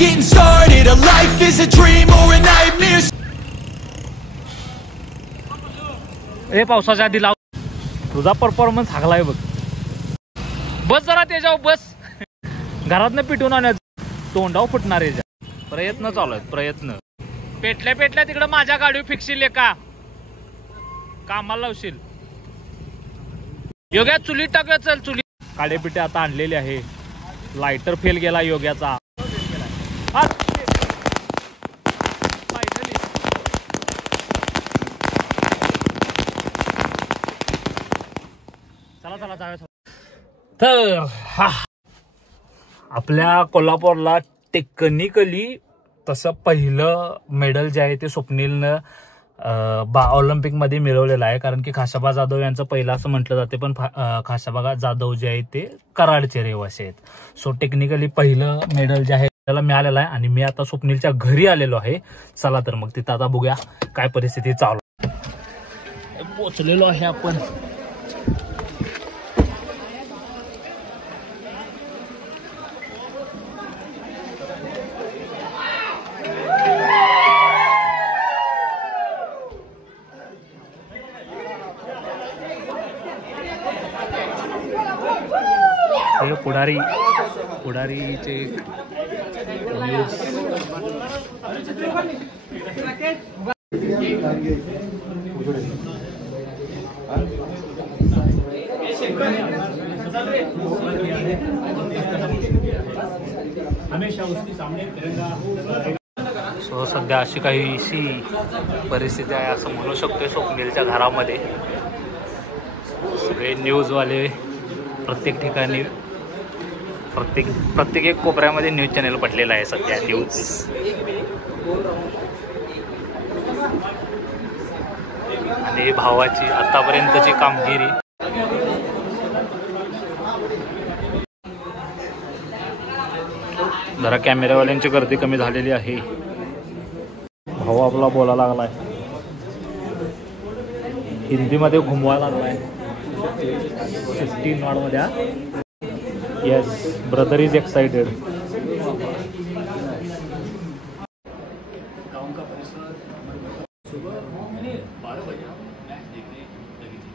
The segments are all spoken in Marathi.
getting started. A life is a dream or a nightmare. ए पावसाच्या आधी लाव, तुझा परफॉर्मन्स हागलाय बघ. बस जरा त्याच्यावर बस. घरातनं पिटून आणण्याचं तोंडाव फुटणार आहे. प्रयत्न चालू आहेत, प्रयत्न. पेटल्या पेटल्या तिकडं माझ्या गाडीवर फिक्शील का कामाला लावशील. योग्या चुलीत टाकूया, चल चुली. काडेपिटे आता आणलेले आहे. लायटर फेल गेला योग्याचा. चला चला जाऊया. तर आपल्या कोल्हापूरला टेक्निकली तसं पहिलं मेडल जे आहे ते स्वप्नीलनं ऑलिम्पिकमध्ये मिळवलेलं आहे. कारण की खाशाबा जाधव यांचं पहिलं असं म्हटलं जाते, पण खाशाबा जाधव जे आहे ते कराडचे रहिवासी आहेत. सो टेक्निकली पहिलं मेडल जे आहे त्याला मिळालेलं आहे. आणि मी आता स्वप्नीलच्या घरी आलेलो आहे. चला तर मग तिथं आता बघूया काय परिस्थिती चालू. पोचलेलो आहे आपण. पुढारीचे न्यूज. सो सध्या अशी काहीशी परिस्थिती आहे असं म्हणू शकतो स्वप्नीलच्या घरामध्ये. सगळे न्यूजवाले प्रत्येक ठिकाणी, प्रत्येक एक कोपऱ्यामध्ये न्यूज चॅनल पडलेला आहे सध्या. न्यूज आणि भावाची आतापर्यंतची कामगिरी. जरा कॅमेरावाल्यांची गर्दी कमी झालेली आहे. भाऊ आपला बोलायला लागलाय, हिंदीमध्ये घुमवायला लागलाय. 15 नॉटमध्ये. Yes, brother is excited. गाँव का परिसर सुबह मैंने 12 बजे मैच देखने लगी थी.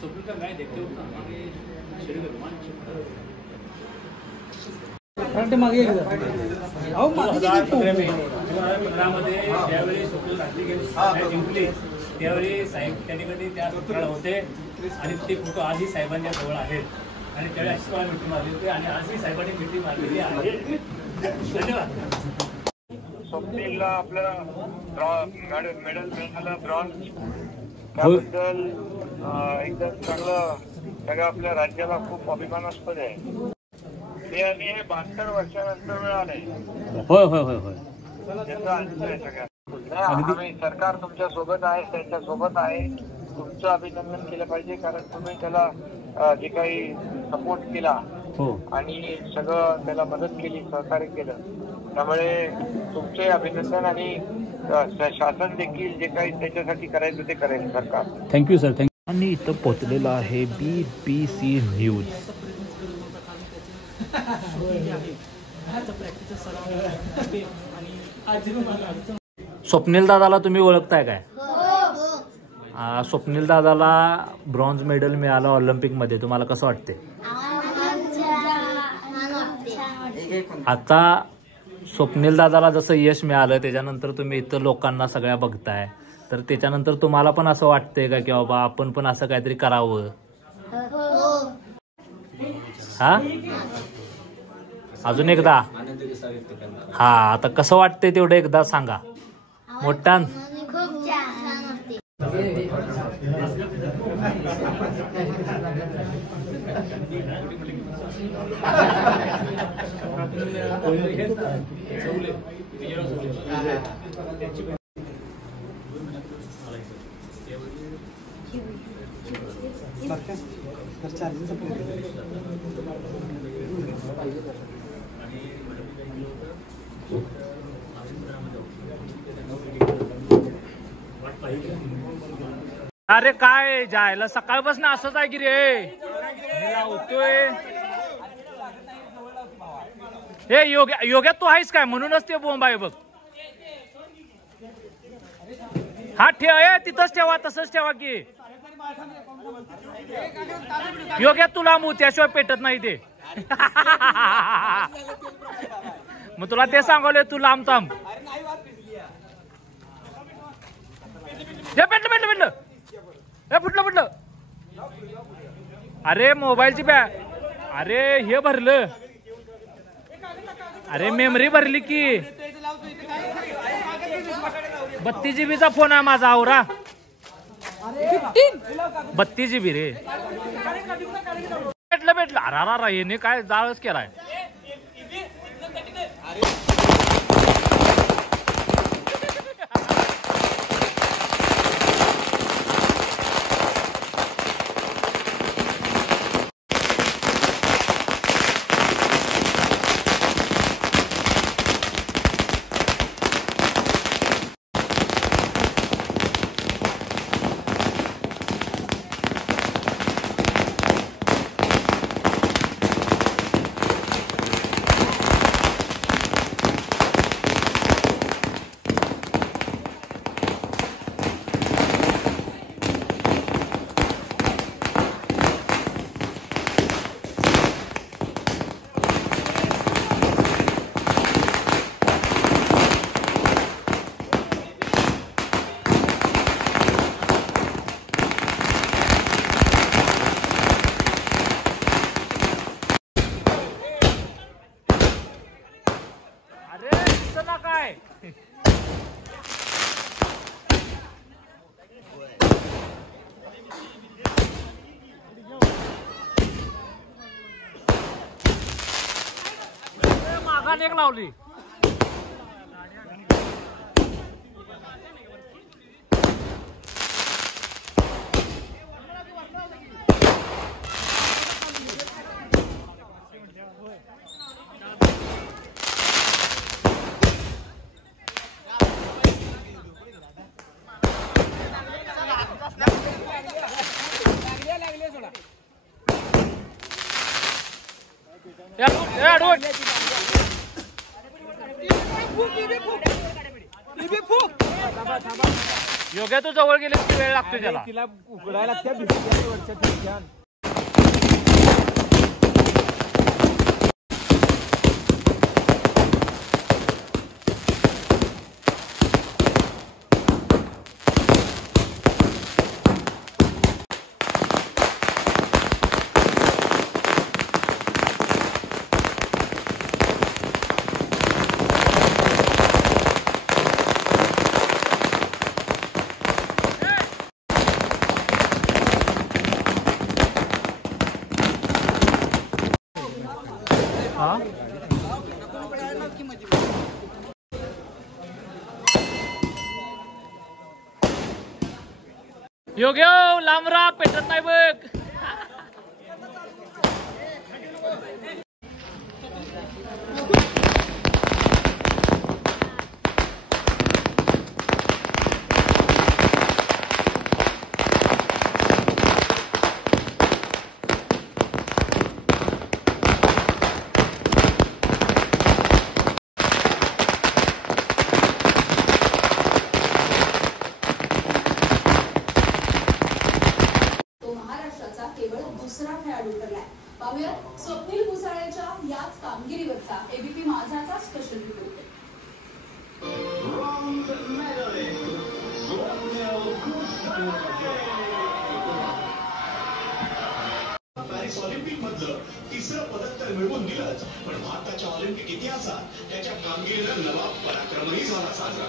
सुबह का मैच देखते हुए हमारे शरीर में रोमांच मागे 2015 ज्यावेळी स्वप्नील रात्री जिंकली त्यावेळी साहेब त्यांनी त्या होते आणि ते फोटो आजही साहेबांच्या जवळ आहेत. आणि त्यावेळी अशी मला मिटिंग मारली होती आणि आजही साहेबांनी मिटिंग मारलेली आहे. धन्यवाद. स्वप्नीलला आपल्याला मेडल मिळालं ब्रॉन्झ, त्याबद्दल एकदम चांगलं. सगळ्या आपल्या राज्याला खूप अभिमानास्पद आहे. ते आणि हे 72 वर्षानंतर मिळाले. होय होय होय होय. त्याचा आनंद आहे सगळ्यात. आम्ही सरकार तुमच्या सोबत आहे, त्यांच्या सोबत आहे. तुमचं अभिनंदन केलं पाहिजे कारण तुम्ही त्याला जे काही सपोर्ट केला आणि सगळं त्याला मदत केली, सहकार्य केलं, त्यामुळे तुमचे अभिनंदन. आणि शासन देखील जे काही त्याच्यासाठी करायचं ते करेल सरकार. Thank you sir, thank you. आणि इथं पोहोचलेलं आहे BBC न्यूज. स्वप्नील दादाला तुम्ही ओळखताय काय? स्वप्नील दादाला ब्रॉन्झ मेडल मिळालं ऑलिम्पिकमध्ये. तुम्हाला कसं वाटते? आता स्वप्नील दादाला जसं यश मिळालं त्याच्यानंतर तुम्ही इतर लोकांना सगळ्या बघताय, तर त्याच्यानंतर तुम्हाला पण असं वाटतंय का की बाबा आपण पण असं काहीतरी करावं? हा, अजून एकदा. हा, आता कसं वाटतंय तेवढं एकदा सांगा मोठ्या. अरे काय जायला सकाळपासून असंच आहे की रे, होतोय. हे योग्या तू आहेस काय म्हणूनच ते बोंब आहे बघ. हा ठेव तिथंच ठेवा तसंच ठेवा की योग्य तुला त्याशिवाय पेटत नाही ते. मग तुला ते सांगवले तू लांब थांब. पेटलं हे फुटलं. अरे मोबाईलची बॅग अरे हे भरलं. अरे मेमरी भरली की 32 GB चा फोन आहे माझा आवरा. 32 GB रे. भेटलं अरा येणे काय जाळच केलाय. काय मागाने एक लावली. योग्य तू जवळ गेले की वेळ लागतो त्याला. तिला उघडायला त्या भिंतीवरच्या योग्य लांबरा पेटत नाही बघ. दुसरा खेळाडू ठरलाय. पाहूया स्वप्नील मुसाळेच्या याच कामगिरीवरचा एबीपी माझाचा स्पेशल रिपोर्ट. पॅरिस ऑलिम्पिक मधलं तिसरं पदक तर मिळवून दिलंच, पण भारताच्या ऑलिम्पिक इतिहासात त्याच्या कामगिरीला नवा पराक्रमही झाला साजरा.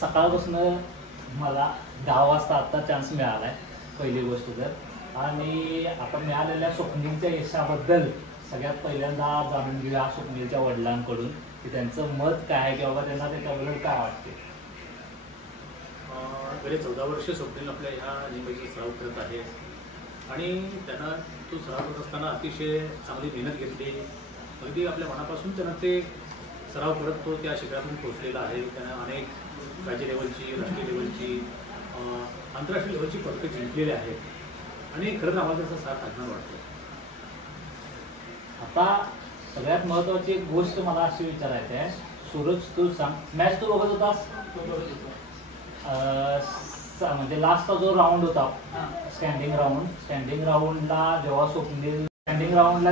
सकाळपासून मला 10 वाजता आता चान्स मिळालाय पहिली गोष्ट तर. आणि आता मिळालेल्या स्वप्नीलच्या यशाबद्दल सगळ्यात पहिल्यांदा जाणून घेऊया स्वप्नीलच्या वडिलांकडून की त्यांचं मत काय आहे किंवा त्यांना त्याच्याबद्दल काय वाटते. गेले 14 वर्ष स्वप्नील आपल्या ह्या नियमाची सराव करत आहे आणि त्यांना तो सराव करत असताना अतिशय चांगली मेहनत घेतली. अगदी आपल्या मनापासून त्यांना ते सराव करत तो त्या शिखरातून पोहोचलेला आहे. त्यांना अनेक राज्य लेवलची, राष्ट्रीय लेवलची, आंतरराष्ट्रीय लेवलची पदकं जिंकलेली आहेत आणि खरंच आम्हाला त्याचा साथ अभिमान वाटतो. आता सगळ्यात महत्वाची एक गोष्ट मला अशी विचारायची आहे, सूरज तू सांग, मॅच तू बघत होतास? म्हणजे लास्टचा जो राऊंड होता स्टँडिंग राऊंडला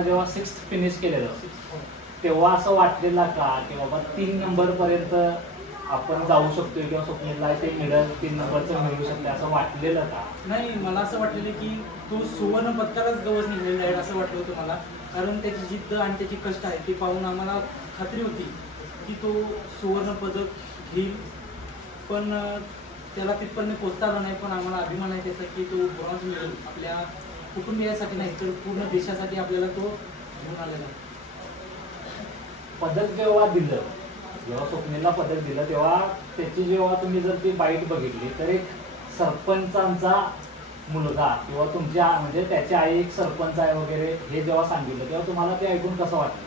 जेव्हा 6th फिनिश केलेलं तेव्हा असं वाटलेलं का की बाबा 3 नंबर पर्यंत आपण जाऊ शकतोय किंवा स्वप्नीलला ते मिडल 3 नंबरचं मिळू शकते असं वाटलेलं का? नाही, मला असं वाटलेलं की तो सुवर्ण पदकालाच गवस निघलेला आहे असं वाटलं होतं मला, कारण त्याची जिद्द आणि त्याची कष्ट आहे ते पाहून आम्हाला खात्री होती की तो सुवर्ण पदक घेईल, पण त्याला तिथपर्यंत पोचता आला नाही. पण आम्हाला अभिमान आहे त्याचा की तो ब्रॉन्झ मिळेल, आपल्या कुटुंबियासाठी नाही तर पूर्ण देशासाठी आपल्याला तो घेऊन आलेला आहे. पदक जेव्हा स्वप्नीलला पदक दिलं तेव्हा त्याची जेव्हा तुम्ही जर ती बाईट बघितली तर एक सरपंचांचा मुलगा किंवा तुमच्या म्हणजे त्याची आई एक सरपंच आहे वगैरे हे जेव्हा सांगितलं तेव्हा तुम्हाला ते ऐकून कसं वाटलं?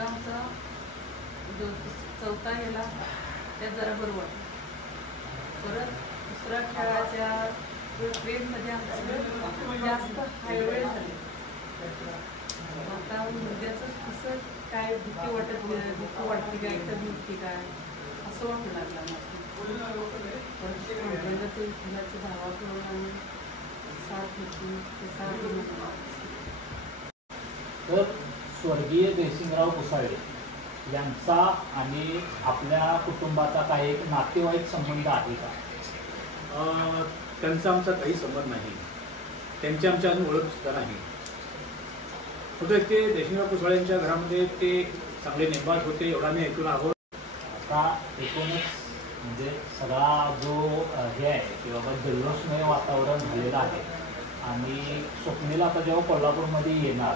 आमचा चौथा गेला त्यात जरा बरं वाटलं. परत दुसऱ्या खेळाच्या ट्रेनमध्ये आमचं जास्त हायवे झाले. आता उद्याचं कसं काय भीती वाटते काय तर भीती काय असं वाटू लागलं फुलाचं भावाकडून आणि साथ होती ते साथ. तर स्वर्गीय जयसिंगराव कुसाळे यांचा आणि आपल्या कुटुंबाचा काही एक नातेवाईक संबंध आहे का? त्यांचा आमचा काही संबंध नाही, त्यांची आमच्या अजून ओळख सुद्धा नाही. फक्त ते जयसिंगराव कुसाळे यांच्या घरामध्ये ते चांगले नेमबाज होते एवढा मी ऐकून आहोत. आता एकूणच म्हणजे सगळा जो हे आहे की बाबा जल्लोषमय वातावरण झालेलं आहे आणि स्वप्नील आता जेव्हा कोल्हापूरमध्ये येणार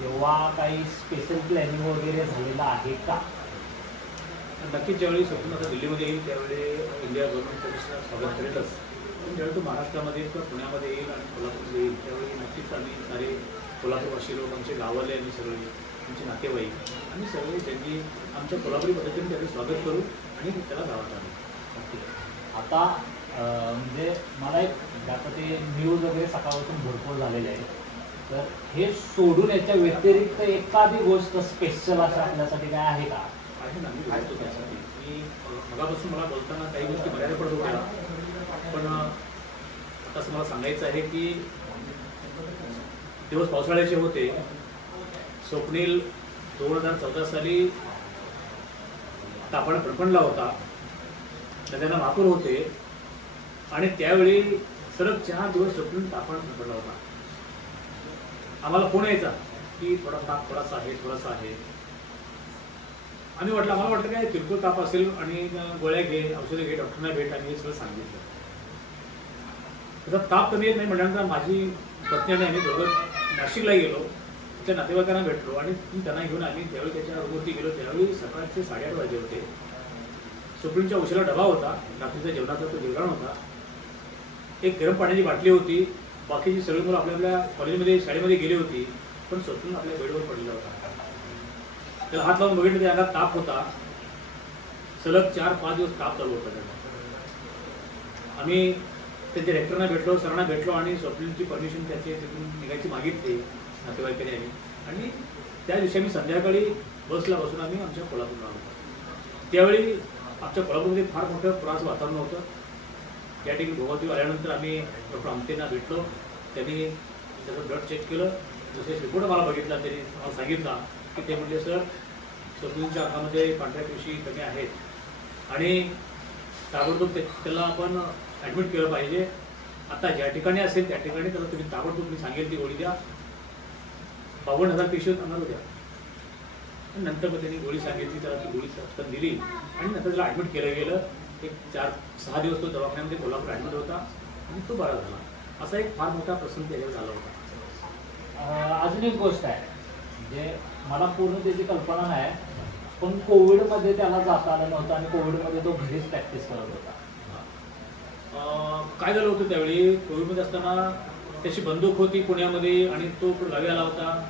तेव्हा काही स्पेशल प्लॅनिंग वगैरे झालेलं आहे का? नक्कीच ज्यावेळी स्वप्न आता दिल्लीमध्ये येईल त्यावेळी इंडिया गव्हर्नमेंट त्याचं स्वागत करेलच. ज्यावेळी तो महाराष्ट्रामध्ये किंवा पुण्यामध्ये येईल आणि कोल्हापूरमध्ये येईल त्यावेळी नक्कीच आम्ही सारे कोल्हापूरवासी लोक, आमचे गावाले आणि सगळे आमचे नातेवाईक आम्ही सगळे त्यांनी आमच्या कोल्हापुरी पद्धतीने त्याचं स्वागत करू आणि त्याला गावात आणू. आता म्हणजे मला एक आता ते न्यूज वगैरे सकाळपासून भरपूर झालेले आहे, तर हे सोडून याच्या व्यतिरिक्त एखादी गोष्ट स्पेशल असं आपल्यासाठी काय आहे का? आहे ना, मी बोलतो त्यासाठी. मी मगापासून मला बोलताना काही गोष्टी मर्यादा पडत होत्या, पण आता असं मला सांगायचं आहे की दिवस पावसाळ्याचे होते. स्वप्नील 2014 साली तापण फडफडला होता, नद्यांना महापूर होते आणि त्यावेळी सलग 4 दिवस स्वप्नील तापण फडफडला होता. आम्हाला फोन यायचा की थोडासा आहे. आम्हाला वाटलं काय किरकोळ ताप असेल आणि गोळ्या घे, औषधं घे, डॉक्टरना भेट आणि हे सगळं सांगितलं. त्याचा ताप कमी येत नाही म्हटल्यानंतर माझी पत्नी आणि आम्ही दोघं नाशिकला गेलो, त्या नातेवाईकांना भेटलो आणि त्यांना घेऊन आम्ही त्यावेळी त्याच्या रूमवरती गेलो. त्यावेळी सकाळचे 8:30 वाजले होते. स्वप्नीलच्या उशिरा डबा होता, रात्रीच्या जेवणाचा तो जेवण होता, एक गरम पाण्याची बाटली होती. बाकीची सगळी मुलं आपल्या कॉलेजमध्ये शाळेमध्ये गेली होती, पण स्वप्नील आपल्या बेडवर पडलेला होता. त्याला हात लावून बघितलं त्या अंगात ताप होता. सलग 4-5 दिवस ताप चालू होता त्याला. आम्ही त्यांच्या डायरेक्टरना भेटलो, सरांना भेटलो आणि स्वप्नीलची परमिशन त्याची तिथून निघायची मागितली नातेवाईकांनी आणि त्या दिवशी आम्ही संध्याकाळी बसला बसून आम्ही आमच्या कोल्हापूरला आलो. त्यावेळी आमच्या कोल्हापूरमध्ये फार मोठं पुराचं वातावरण होतं. त्या ठिकाणी भोगावती आल्यानंतर आम्ही डॉक्टर आमटेंना भेटलो. त्यांनी त्याचं ब्लड चेक केलं, दुसरे रिपोर्ट मला बघितला. त्यांनी मला सांगितलं की ते म्हणजे सर स्वप्नीलच्या अंगामध्ये पांढऱ्या पेशी कमी आहेत आणि ताबडतोब त्याला आपण ॲडमिट केलं पाहिजे. आता ज्या ठिकाणी असेल त्या ठिकाणी त्याला तुम्ही ताबडतोब मी सांगेल ती गोळी द्या. 52,000 पेशी आणणार होत्या. नंतर मग त्यांनी गोळी सांगितली, त्याला ती गोळी पटकन दिली आणि नंतर त्याला ॲडमिट केलं गेलं. एक 4-6 दिवस तो दवाखान्यामध्ये कोल्हापूर ॲडमिट होता आणि तो बरा झाला. असा एक फार मोठा प्रसंग त्याच्यावर झाला होता. अजून एक गोष्ट आहे म्हणजे मला पूर्ण त्याची कल्पना नाही, पण कोविडमध्ये त्याला जाता आलं नव्हतं आणि कोविडमध्ये तो घरीच प्रॅक्टिस करत होता. काय झालं होतं त्यावेळी कोविडमध्ये असताना त्याची बंदूक होती पुण्यामध्ये आणि तो गावी आला होता.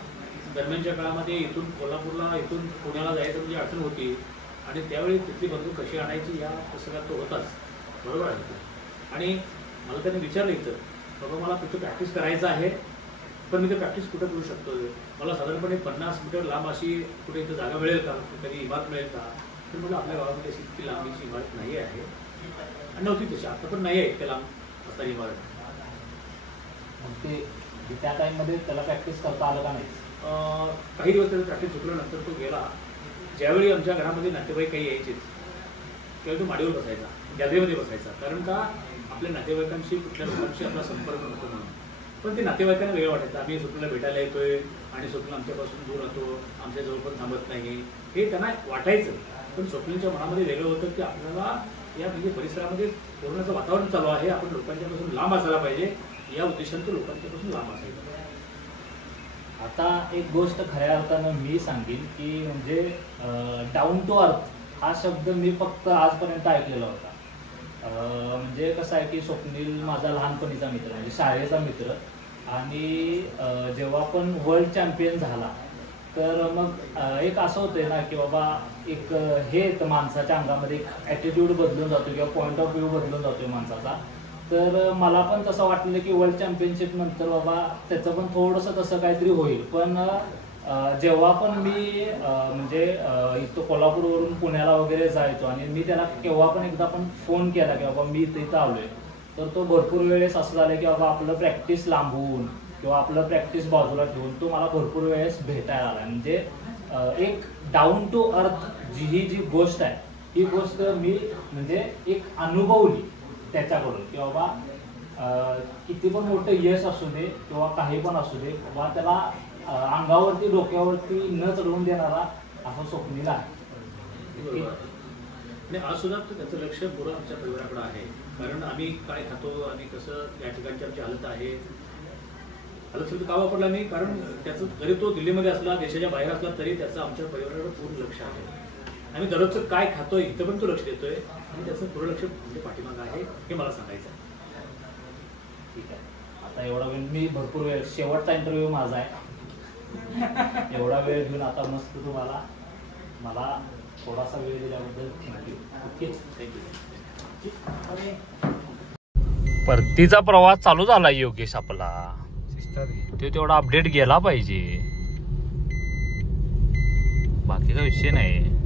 दरम्यानच्या काळामध्ये इथून कोल्हापूरला इथून पुण्याला जायचं म्हणजे अडचण होती आणि त्यावेळी तिथली बंदूक कशी आणायची या पुस्तकात तो होताच. बरोबर आहे. आणि मला त्यांनी विचारलं इथं बाबा मला तिथं प्रॅक्टिस करायचं आहे पण मी ते प्रॅक्टिस कुठं करू शकतो, मला साधारणपणे 50 मीटर लांब अशी कुठे इथं जागा मिळेल का, कधी इमारत मिळेल का? तर म्हटलं आपल्या गावामध्ये अशी इतकी लांबीची इमारत नाही आहे आणि नव्हती तशी, आता पण नाही आहे इतक्या लांब असणारी इमारत. ते त्या टाईममध्ये त्याला प्रॅक्टिस करता आलं का नाही? काही दिवस त्याचं प्रॅक्टिस चुकल्यानंतर तो गेला. ज्यावेळी आमच्या घरामध्ये नातेवाईक काही यायचेच त्यावेळी तो माडीवर बसायचा, गॅलरीमध्ये बसायचा, कारण का आपल्या नातेवाईकांशी कुठल्या लोकांशी आपला संपर्क नको म्हणून. पण ते नातेवाईकांना वेगळं वाटायचं, आम्ही स्वप्नीला भेटायला येतोय आणि स्वप्न आमच्यापासून दूर राहतो, आमच्याजवळ पण थांबत नाही, हे त्यांना वाटायचं. पण स्वप्नीच्या मनामध्ये वेगळं होतं की आपल्याला या म्हणजे परिसरामध्ये कोरोनाचं वातावरण चालू आहे, आपण लोकांच्यापासून लांब असायला पाहिजे, या उद्देशाने तो लोकांच्यापासून लांब असायचा. आता एक गोष्ट खऱ्या अर्थानं मी सांगेन की म्हणजे डाऊन टू अर्थ हा शब्द मी फक्त आजपर्यंत ऐकलेला होता. म्हणजे कसं आहे की स्वप्नील माझा लहानपणीचा मित्र, म्हणजे शाळेचा मित्र, आणि जेव्हा पण वर्ल्ड चॅम्पियन झाला तर मग एक असं होतंय ना की बाबा एक हे येतं माणसाच्या अंगामध्ये, एक ॲटिट्यूड बदलून जातो किंवा पॉईंट ऑफ व्ह्यू बदलून जातोय माणसाचा. तर मला पण तसं वाटलेलं की वर्ल्ड चॅम्पियनशिप नंतर बाबा त्याचं पण थोडंसं तसं काहीतरी होईल. पण जेव्हा पण मी म्हणजे इथं कोल्हापूरवरून पुण्याला वगैरे जायचो आणि मी त्याला केव्हा पण एकदा पण फोन केला की बाबा मी इथं आलोय, तर तो भरपूर वेळेस असं झालं की बाबा आपलं प्रॅक्टिस लांबवून किंवा आपलं प्रॅक्टिस बाजूला ठेवून तो मला भरपूर वेळेस भेटायला आला. म्हणजे एक डाऊन टू अर्थ जी गोष्ट आहे ही गोष्ट मी म्हणजे एक अनुभवली त्याच्याकडून की बाबा किती पण मोठं यश असू दे किंवा काही पण असू दे, बाबा त्याला अंगावरती डोक्यावरती न चढवून देणारा असं स्वप्नील आहे. आणि आज सुद्धा त्याचं लक्ष पुरं आमच्या परिवाराकडे आहे, कारण आम्ही काय खातो आणि कसं या ठिकाणची आमची हालत आहे. हालत शब्द का वापरला मी, कारण त्याचं जरी तो दिल्लीमध्ये असला, देशाच्या बाहेर असला, तरी त्याचं आमच्या परिवाराकडे पूर्ण लक्ष आहे. आम्ही दररोजचं काय खातोय इथं पण तो लक्ष देतोय आणि त्याचं पूर्ण लक्ष म्हणजे पाठीमागं आहे, हे मला सांगायचं आहे. ठीक आहे, आता एवढा वेळ मी भरपूर वेळ, शेवटचा इंटरव्ह्यू माझा आहे, एवढा वेळ घेऊन आता मस्त तुम्हाला मला थोडासा वेळ दिल्याबद्दल थँक्यू. Okay, thank you. परतीचा प्रवास चालू झाला योगेश आपला, तो तेवढा अपडेट गेला पाहिजे, बाकीचा विषय नाही.